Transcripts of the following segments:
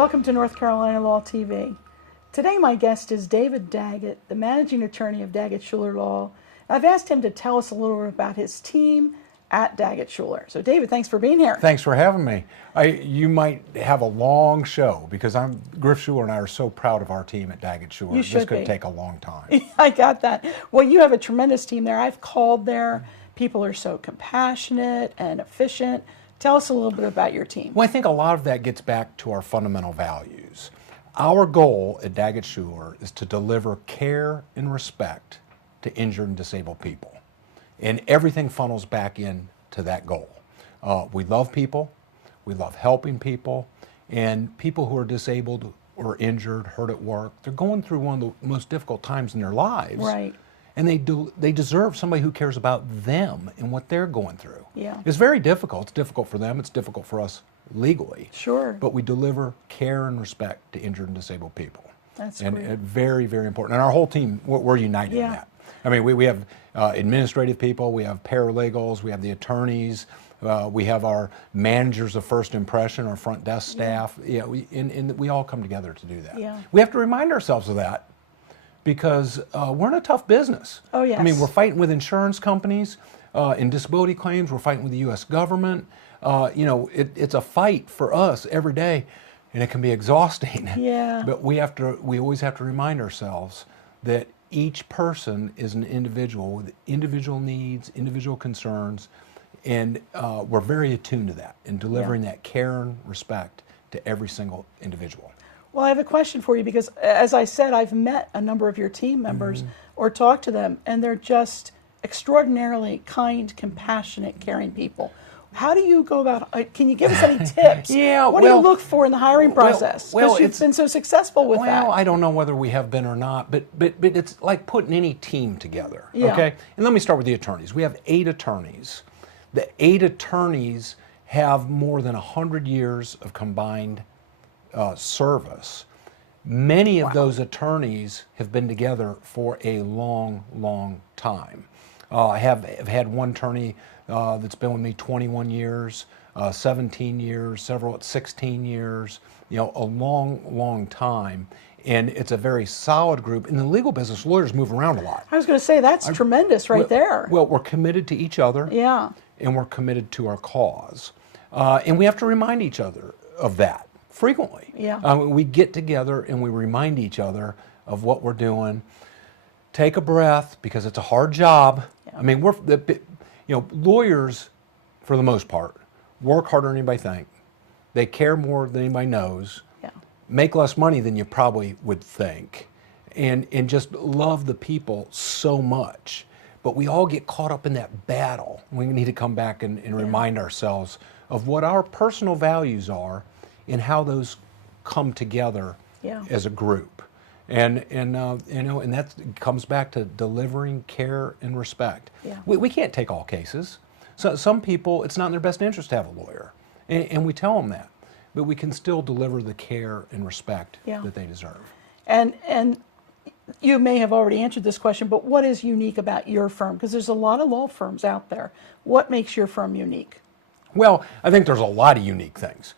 Welcome to North Carolina Law TV. Today my guest is David Daggett, the managing attorney of Daggett Shuler Law. I've asked him to tell us a little bit about his team at Daggett Shuler. So David, thanks for being here. Thanks for having me. You might have a long show because Griff Shuler and I are so proud of our team at Daggett Shuler. You should This could be. take a long time. I got that. Well, you have a tremendous team there. I've called there. People are so compassionate and efficient. Tell us a little bit about your team. Well, I think a lot of that gets back to our fundamental values. Our goal at Daggett Shuler is to deliver care and respect to injured and disabled people. And everything funnels back into that goal. We love people, we love helping people, and people who are disabled or injured, hurt at work, they're going through one of the most difficult times in their lives. Right. And they deserve somebody who cares about them and what they're going through. Yeah. It's very difficult. It's difficult for them. It's difficult for us legally. Sure. But we deliver care and respect to injured and disabled people. That's and great. very, very important. And our whole team, we're united in that. I mean, we have administrative people, we have paralegals, we have the attorneys, we have our managers of first impression, our front desk staff. Yeah, we all come together to do that. Yeah. We have to remind ourselves of that because we're in a tough business. Oh, yes. I mean, we're fighting with insurance companies in disability claims. We're fighting with the U.S. government. It's a fight for us every day, and it can be exhausting. Yeah. But we always have to remind ourselves that each person is an individual with individual needs, individual concerns, and we're very attuned to that in delivering that care and respect to every single individual. Well, I have a question for you because, as I said, I've met a number of your team members or talked to them, and they're just extraordinarily kind, compassionate, caring people. How do you go about, can you give us any tips? What do you look for in the hiring process? Because you've been so successful with that. Well, I don't know whether we have been or not, but it's like putting any team together, Yeah. okay? And let me start with the attorneys. We have 8 attorneys. The 8 attorneys have more than 100 years of combined service. Many of those attorneys have been together for a long, long time. I have had one attorney that's been with me 21 years, 17 years, several at 16 years, a long, long time. And it's a very solid group. In the legal business, lawyers move around a lot. I was going to say, that's tremendous right there. Well, we're committed to each other. Yeah. And we're committed to our cause. And we have to remind each other of that frequently. Yeah. We get together and we remind each other of what we're doing. Take a breath because it's a hard job. Yeah. I mean, lawyers, for the most part, work harder than anybody think. They care more than anybody knows. Yeah. Make less money than you probably would think. And just love the people so much. But we all get caught up in that battle. We need to come back and remind ourselves of what our personal values are and how those come together as a group. And that comes back to delivering care and respect. Yeah. We can't take all cases. So some people, it's not in their best interest to have a lawyer, and we tell them that. But we can still deliver the care and respect that they deserve. And you may have already answered this question, but what is unique about your firm? Because there's a lot of law firms out there. What makes your firm unique? Well, I think there's a lot of unique things.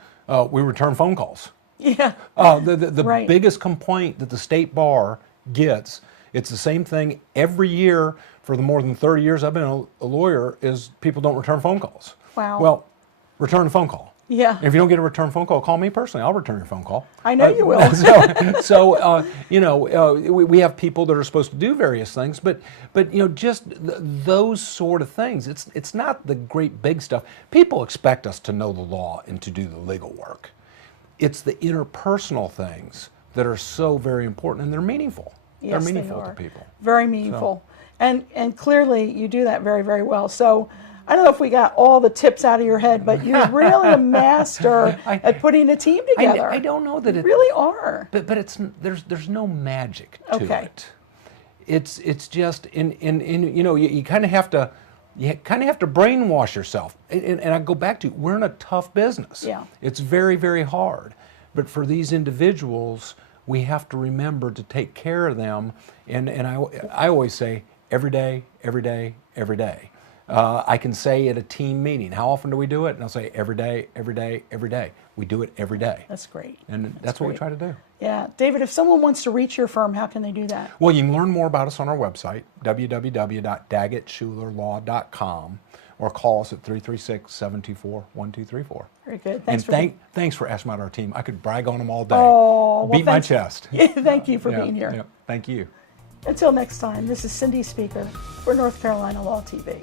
We return phone calls. Yeah. The biggest complaint that the state bar gets, it's the same thing every year for the more than 30 years I've been a lawyer, is people don't return phone calls. Wow. Well, return a phone call. Yeah. If you don't get a return phone call, call me personally. I'll return your phone call. I know you will. We have people that are supposed to do various things, but just those sort of things. It's not the great big stuff. People expect us to know the law and to do the legal work. It's the interpersonal things that are so very important, and they're meaningful. Yes, they're meaningful they are. to people. Very meaningful. And clearly you do that very, very well. So I don't know if we got all the tips out of your head, but you're really a master at putting a team together. I don't know that you really are. But there's no magic to it. It's just you kind of have to brainwash yourself. And I go back to, we're in a tough business. Yeah. It's very, very hard. But for these individuals, we have to remember to take care of them. And I always say, every day, every day, every day. I can say at a team meeting, how often do we do it? And I'll say every day, every day, every day. We do it every day. That's great. And that's what we great. try to do. Yeah. David, if someone wants to reach your firm, how can they do that? Well, you can learn more about us on our website, www.daggettschulerlaw.com, or call us at 336-724-1234. Very good. And Thanks thanks for asking about our team. I could brag on them all day. Oh, well, Beat my thanks. chest. Thank you for Yeah, being here. yeah. Thank you. Until next time, this is Cindy Speaker for North Carolina Law TV.